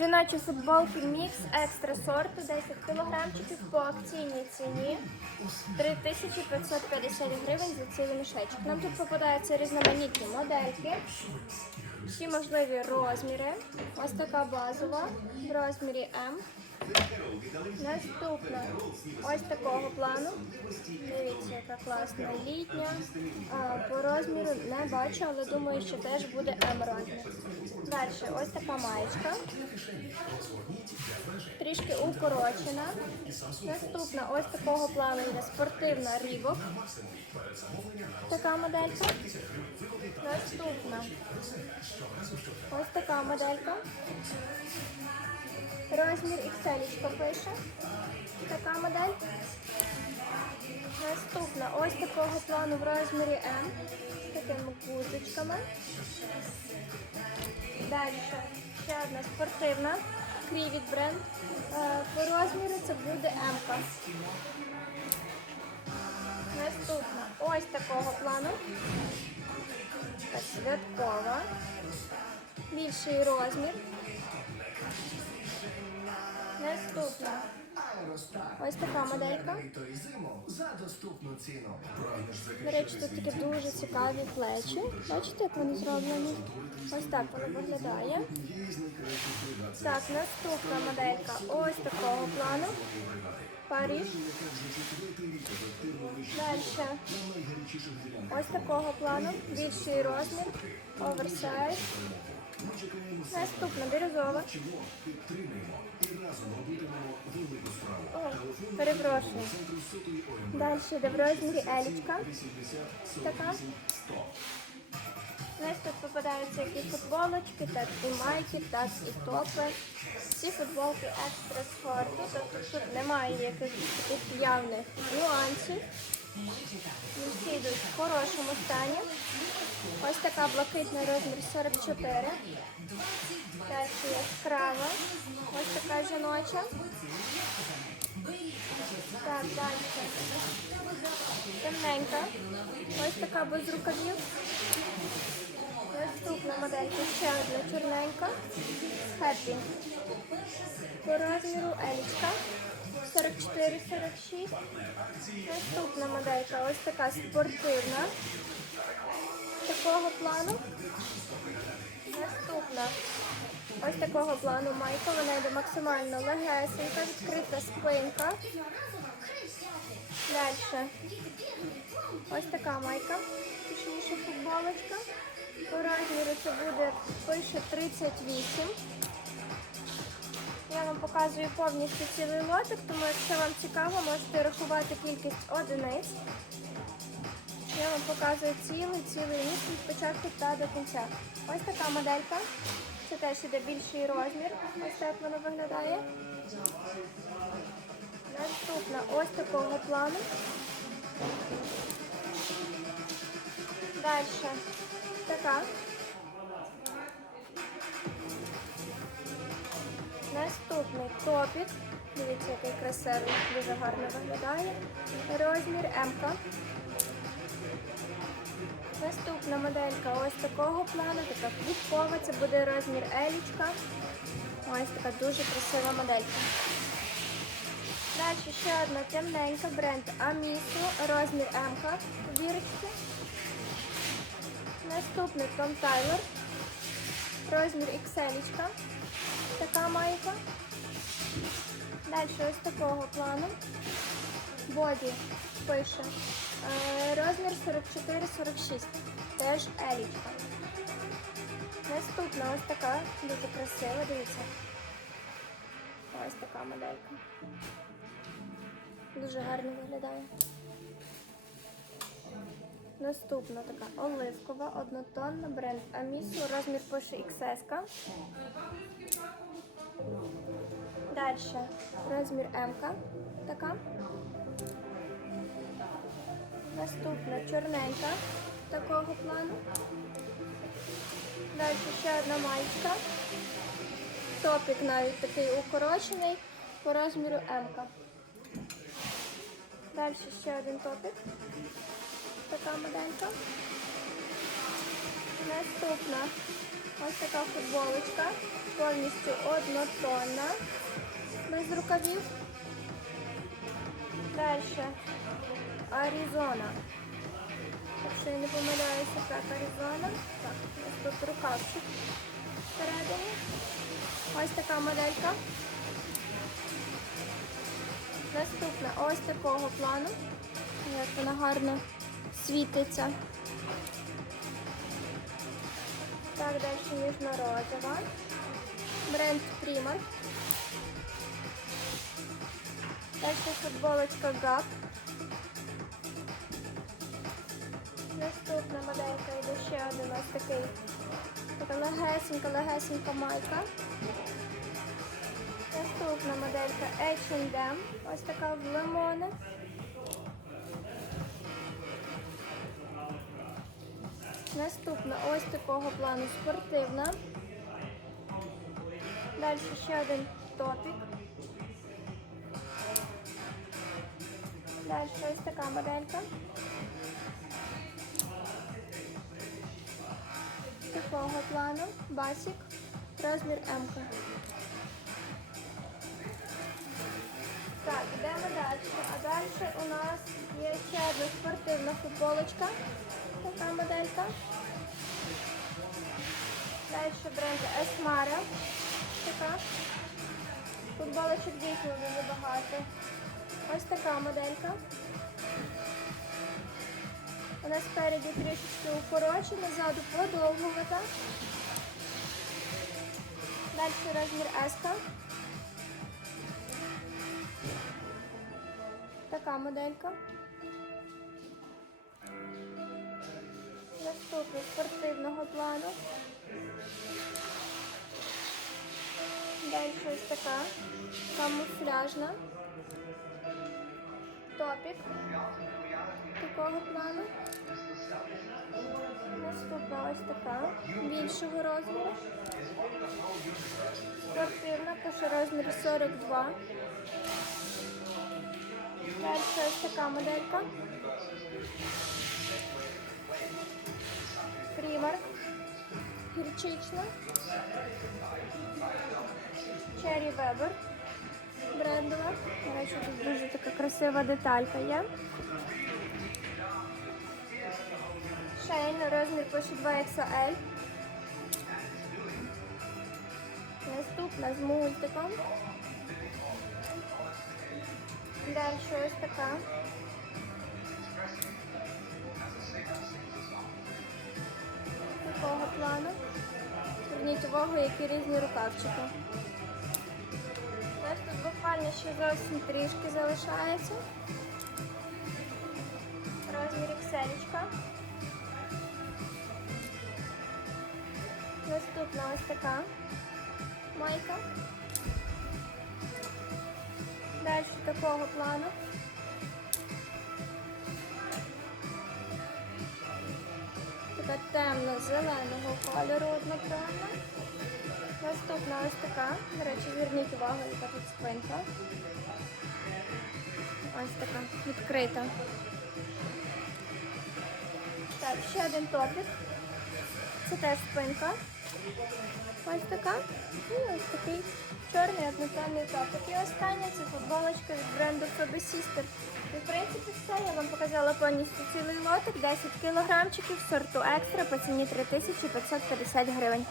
Жіночі футболки мікс екстра сорту 10 кілограмчиків по акційній ціні 3550 гривень за цілий мішечок. Нам тут попадаються різноманітні модельки, всі можливі розміри. Ось така базова в розмірі М. Наступна ось такого плану. Дивіться, яка класна літня. По розміру не бачу, але думаю, що теж буде М розмір. Далі ось така маєчка. Трішки укорочена. Наступна ось такого плану йде спортивна рібок. Така моделька. Наступна. Ось така моделька. Розмір XL пише. Така модель. Наступна ось такого плану в розмірі М. З такими гудзичками. Далі ще одна спортивна. Крівіт бренд. Е, По розміру це буде М. Наступна ось такого плану. Така святкова. Більший розмір. Наступна. Ось така моделька. До речі, тут такі дуже цікаві плечі. Бачите, як вони зроблені? Ось так воно виглядає. Так, наступна моделька ось такого плану. Париж. Далі. Ось такого плану. Більший розмір. Оверсайз. Наступна бірюзова. Перепрошую. Далі йде в елічка. Така. Нас тут попадаються як і футболочки, так і майки, так і топи. Всі футболки екстра спорту, тобто тут немає якихось явних нюансів. Всі йдуть в хорошому стані. Ось така блакитна розмір 44. Далі яскрава. Ось така жіноча. Так, далі. Темненька. Ось така без рукавів. Наступна моделька ще одна чорненька. Хеппі. По розміру елічка. 44-46. Наступна моделька ось така спортивна. Такого плану. Наступна. Ось такого плану майка. Вона йде максимально легесенька, відкрита спинка. Далі. Ось така майка. Точніше футболочка. По розміру це буде пише 38. Я вам показую повністю цілий лотик, тому якщо вам цікаво, можете рахувати кількість одиниць. Я вам показую цілий цілий ніж від початку та до кінця. Ось така моделька. Це теж іде більший розмір. Ось так воно виглядає. Наступна ось такого плану. Далі така. Наступний топік. Дивіться, який красивий, дуже гарно виглядає. Розмір М. Наступна моделька ось такого плану, така квіткова, це буде розмір Елічка. Ось така дуже красива моделька. Далі ще одна темненька бренд Амісу, розмір М у бірочці. Наступний Том Тайлер, розмір XL. Така майка. Далі ось такого плану. Боді пише. Е, Розмір 44-46. Теж елічка. Наступна ось така, дуже красива, дивіться. Ось така моделька. Дуже гарно виглядає. Наступна така оливкова, однотонна бренд Амісу, розмір пише XS. Далі розмір М. Така. Наступна чорненька такого плану. Далі ще одна маєчка. Топік навіть такий укорочений по розміру М. Далі ще один топік. Така моделька. Наступна Ось така футболочка, повністю однотонна, без рукавів. Далі Аризона. Якщо я не помиляюся, так, Аризона. Так, тут рукавчик всередині. Ось така моделька. Наступна ось такого плану. Як вона гарно світиться. Так, далі ніжно-розова. Бренд Primark. Далі футболочка Gap. Наступна моделька йде ще один ось такий. Така легесенька, легесенька майка. Наступна моделька H&M. Ось така в лимони. Наступна ось такого плану спортивна. Далі ще один топік. Далі ось така моделька. Такого плану. Басік. Розмір М. Так, йдемо далі. А далі у нас є ще одна спортивна футболочка. Така моделька. Далі бренд Esmara. Така. Футболочок дійсно дуже багато. Ось така моделька. Вона спереді трішечки укорочена, ззаду подовгувата. Далі розмір S. Така моделька. Наступна спортивного плану. Далі ось така камуфляжна. Топік такого плану. Наступна ось така більшого розміру. Спортивна, теж розмір 42. Далі ось така моделька. Примарк. Гірчична. Cherry Weber. Брендова. До тут дуже така красива деталька є. Шейн, розмір пише 2XL. Наступна з мультиком. Далі ось така. Такого плану. Зверніть увагу, які різні рукавчики. Ще зовсім трішки залишається. Розмір ікселечка. Наступна ось така майка. Далі такого плану. Така темно-зеленого кольору однотонна. Наступна ось така. До речі, зверніть увагу, яка тут спинка. Ось така відкрита. Так, ще один топік. Це теж спинка. Ось така. І ось такий чорний однотонний топик. І остання це футболочка від бренду Phoebe Sister. І в принципі все. Я вам показала повністю цілий лотик, 10 кілограмчиків сорту екстра по ціні 3550 гривень.